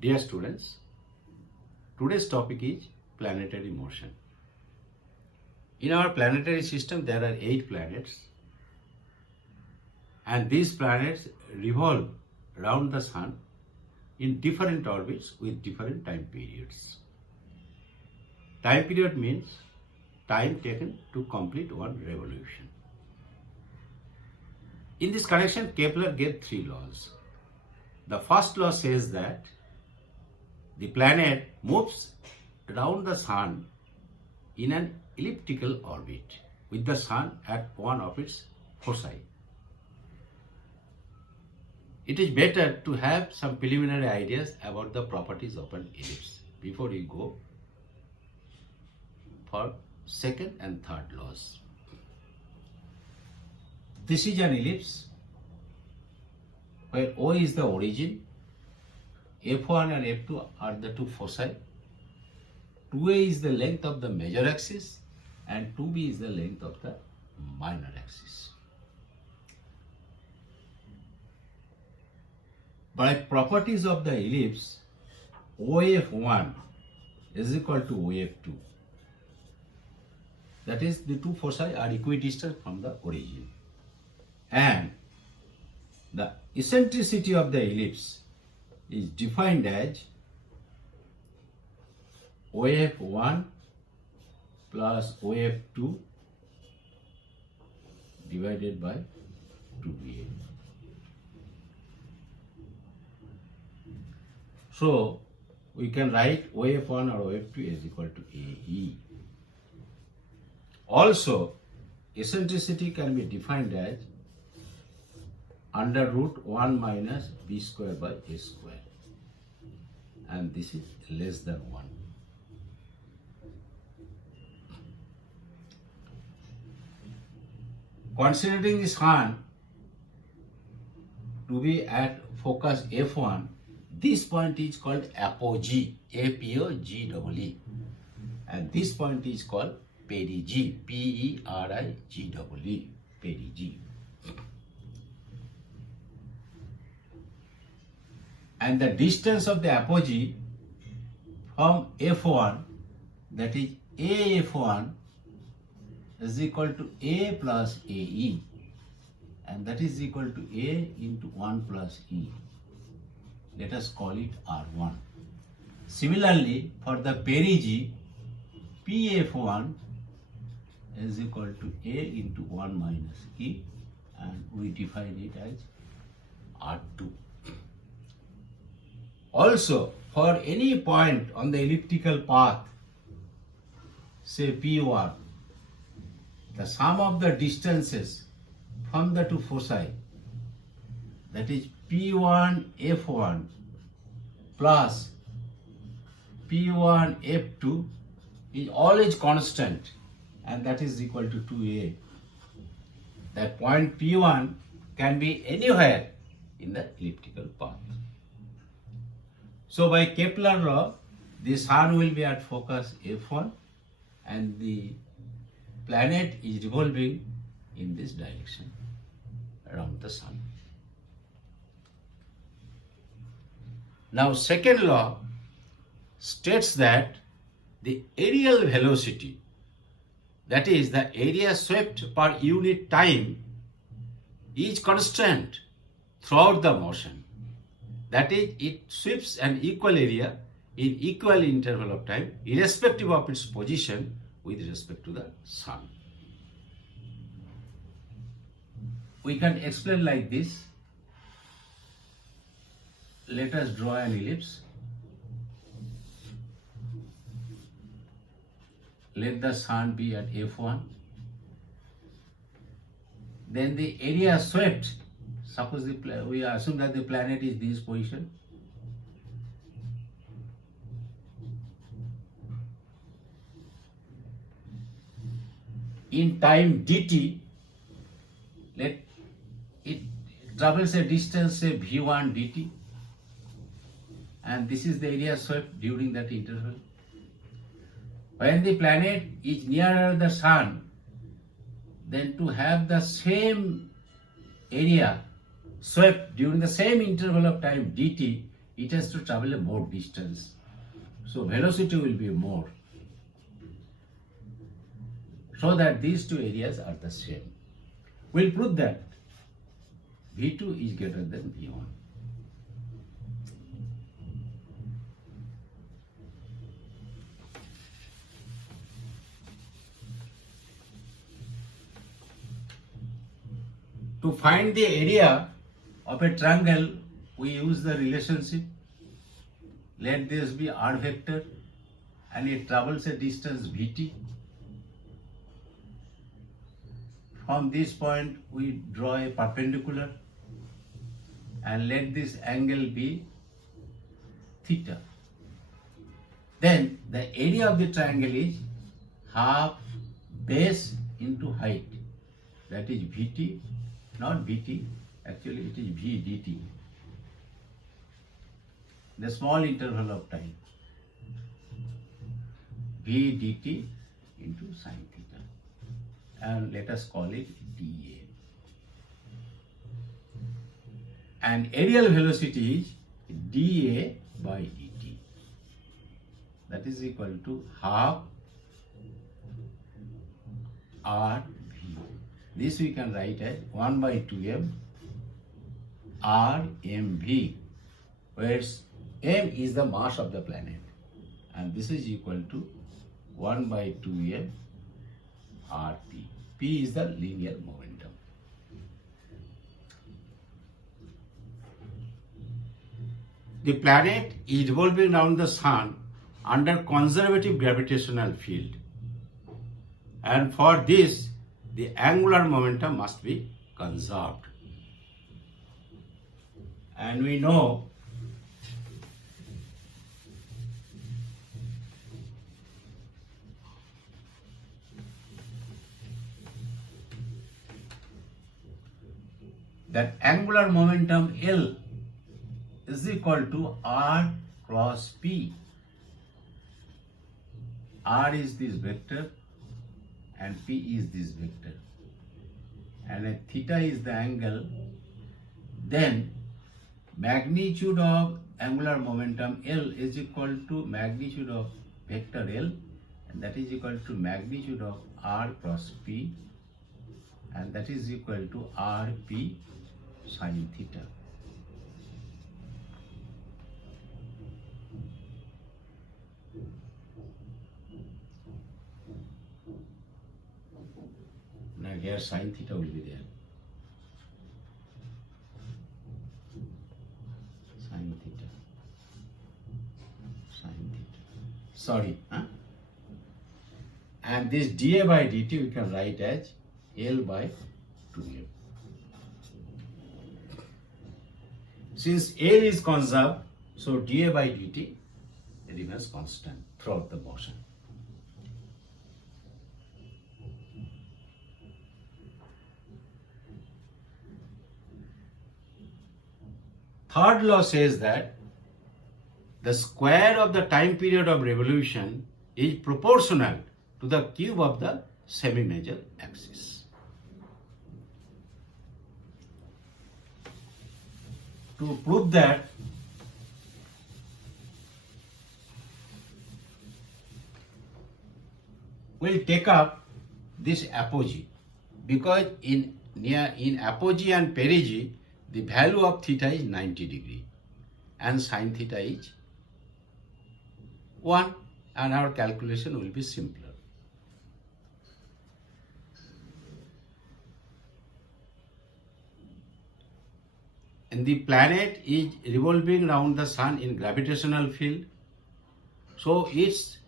Dear students, today's topic is planetary motion. In our planetary system, there are 8 planets, and these planets revolve around the Sun in different orbits with different time periods. Time period means time taken to complete one revolution. In this connection, Kepler gave 3 laws. The first law says that the planet moves around the Sun in an elliptical orbit with the Sun at one of its foci. It is better to have some preliminary ideas about the properties of an ellipse before we go for second and third laws. This is an ellipse where O is the origin, F1 and F2 are the two foci, 2a is the length of the major axis and 2b is the length of the minor axis. By properties of the ellipse, OF1 is equal to OF2. That is, the two foci are equidistant from the origin. And the eccentricity of the ellipse is defined as OF1 plus OF2 divided by 2a. So we can write OF1 or OF2 is equal to AE. Also, eccentricity can be defined as under root 1 minus b square by a square, and this is less than 1. Considering the Sun to be at focus F1, this point is called apogee, A-P-O-G-E-E, and this point is called perigee, P-E-R-I-G-E-E, perigee. And the distance of the apogee from F1, that is AF1, is equal to A plus AE, and that is equal to A into 1 plus E. Let us call it R1. Similarly, for the perigee, PF1 is equal to A into 1 minus E, and we define it as R2. Also, for any point on the elliptical path, say P1, the sum of the distances from the two foci, that is P1 F1 plus P1 F2, is always constant, and that is equal to 2a. That point P1 can be anywhere in the elliptical path. So by Kepler law, the Sun will be at focus F1 and the planet is revolving in this direction around the Sun. Now, second law states that the aerial velocity, that is the area swept per unit time, is constant throughout the motion. That is, it sweeps an equal area in equal interval of time, irrespective of its position with respect to the Sun. We can explain like this. Let us draw an ellipse. Let the Sun be at F1. Then the area swept, suppose we assume that the planet is this position. In time dt, let it travels a distance, say v1 dt, and this is the area swept during that interval. When the planet is nearer the Sun, then to have the same area swept during the same interval of time dt, it has to travel a more distance. So velocity will be more. So that these two areas are the same. We'll prove that V2 is greater than V1. To find the area of a triangle, we use the relationship. Let this be R vector and it travels a distance Vt. From this point, we draw a perpendicular and let this angle be theta. Then the area of the triangle is half base into height. That is Vt, not Vt, actually it is V dt. The small interval of time. V dt into sine theta. And let us call it dA. And aerial velocity is dA by dt. That is equal to half RV. This we can write as 1 by 2m RMV, where m is the mass of the planet. And this is equal to 1 by 2m RP. P is the linear momentum. The planet is revolving around the sun under conservative gravitational field. And for this, the angular momentum must be conserved. And we know that angular momentum L is equal to R cross P. R is this vector and P is this vector. And a theta is the angle. Then magnitude of angular momentum L is equal to magnitude of vector L, and that is equal to magnitude of R cross P, and that is equal to RP sine theta. Now here sine theta will be there. Sine theta. Sine theta. Sorry. And this dA by dt we can write as L by 2m. Since L is conserved, so dA by dt remains constant throughout the motion. Third law says that the square of the time period of revolution is proportional to the cube of the semi-major axis. To prove that, we'll take up this apogee, because in apogee and perigee the value of theta is 90 degree and sine theta is 1, and our calculation will be simpler. And the planet is revolving around the sun in gravitational field, so its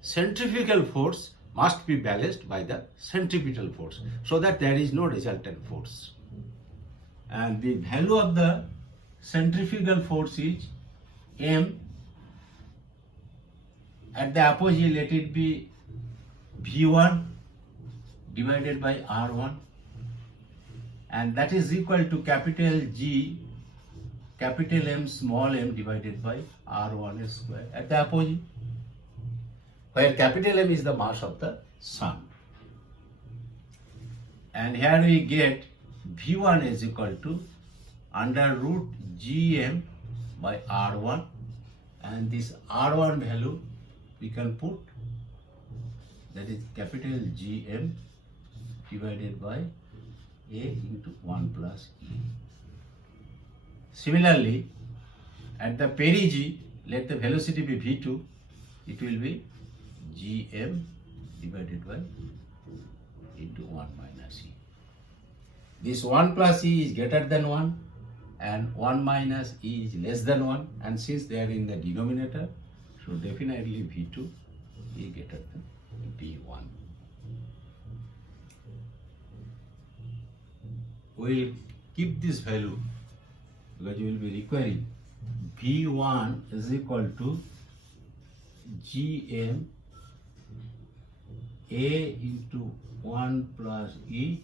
centrifugal force must be balanced by the centripetal force, so that there is no resultant force. And the value of the centrifugal force is M. At the apogee, let it be V1 divided by R1, and that is equal to capital G, capital M, small m divided by R1 square at the apogee, where capital M is the mass of the sun. And here we get V1 is equal to under root Gm by R1, and this R1 value we can put, that is capital GM divided by A into 1 plus E. Similarly, at the perigee, let the velocity be V2, it will be GM divided by into 1 minus E. This 1 plus E is greater than 1 and 1 minus E is less than 1, and since they are in the denominator, so definitely V2 is greater than V1. We will keep this value because you will be requiring V1 is equal to GM A into 1 plus E,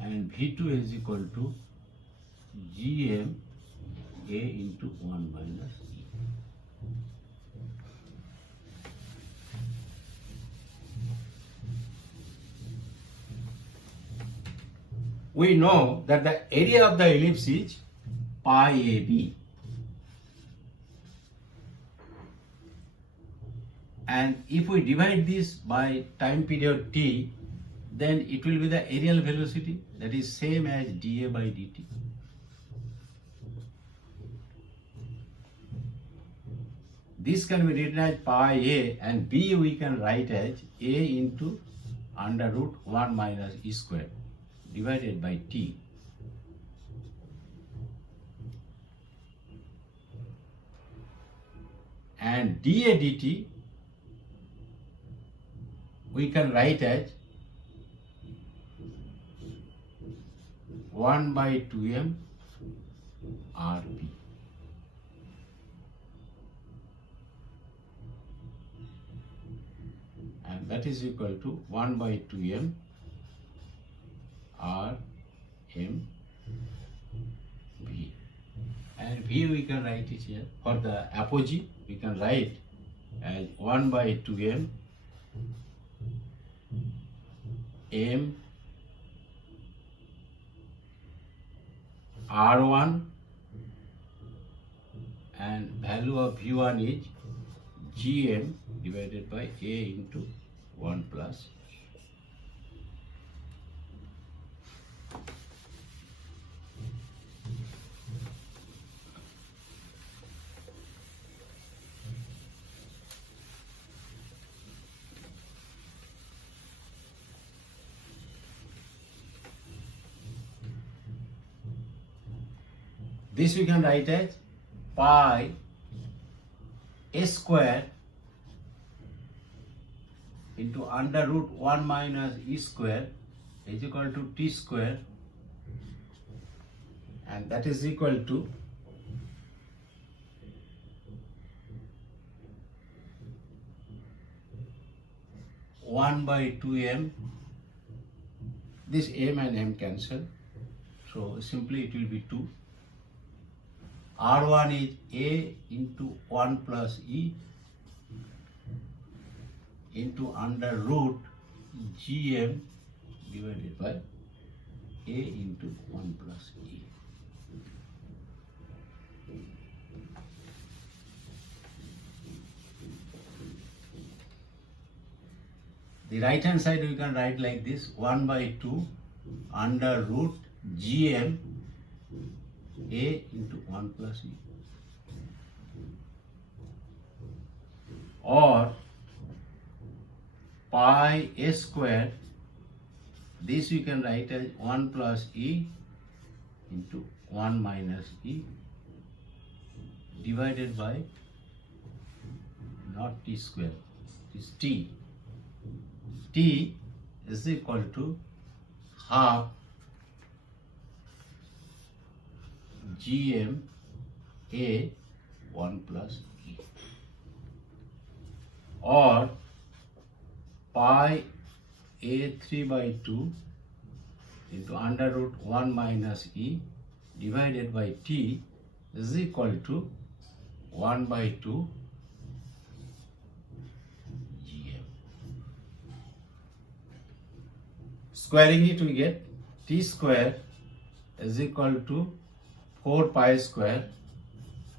and V2 is equal to GM A into 1 minus E. We know that the area of the ellipse is pi AB, and if we divide this by time period t, then it will be the aerial velocity, that is same as dA by dt. This can be written as pi A, and B we can write as A into under root 1 minus E square divided by t. And dA dt we can write as 1 by 2m Rp. And that is equal to 1 by 2m Rm V. And V we can write it here. For the apogee, we can write as 1 by 2m M R1, and value of V1 is GM divided by A into 1 plus E. This we can write as pi A square into under root 1 minus E square is equal to T square, and that is equal to 1 by 2m. This m and m cancel, so simply it will be 2. R1 is A into 1 plus E into under root GM divided by A into 1 plus E. The right hand side we can write like this: 1 by 2 under root GM A into 1 plus E, or pi A square, this we can write as 1 plus E into 1 minus E divided by, not T square, it is T. T is equal to half GM A 1 plus E, or pi A 3 by 2 into under root 1 minus E divided by T is equal to 1 by 2 GM. Squaring it, we get T square is equal to 4 pi square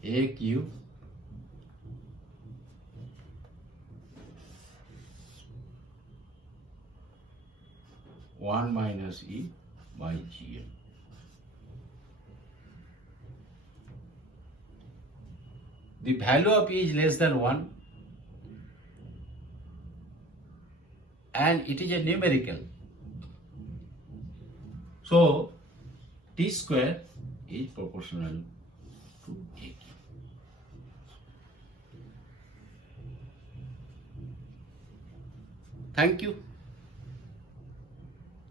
A cube one minus E by Gm. The value of E is less than 1 and it is a numerical. So T square is proportional to A cube. Thank you.